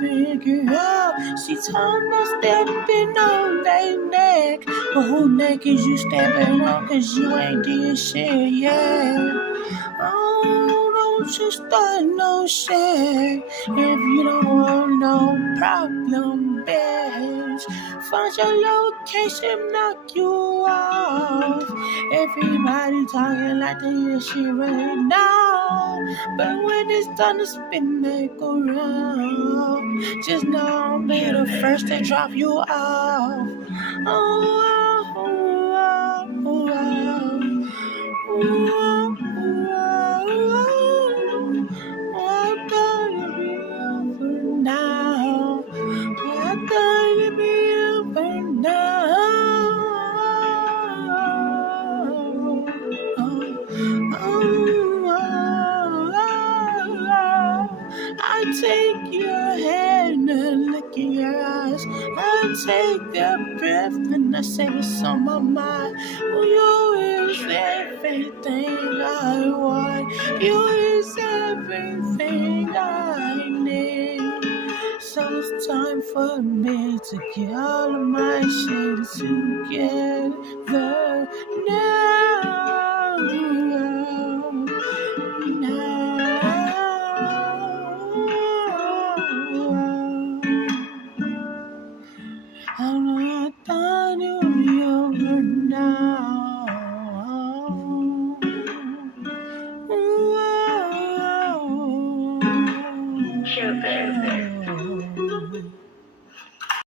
figure out. See, time no stepping on they neck. But who neck is you stepping on? Cause you ain't did shit yet. Oh, don't you start no shit. If you don't want no problem, bitch. Find your location, knock you off. Everybody talking like they hear shit right now. But when it's done to spin back around, just know I'll be the first to drop you off. Oh, oh, oh, oh, I thought it'd be over now. I thought it'd be over now. I take your hand and look in your eyes. I take your breath and I say what's on my mind. You is everything I want. You is everything I need. So it's time for me to get all of my shit together now.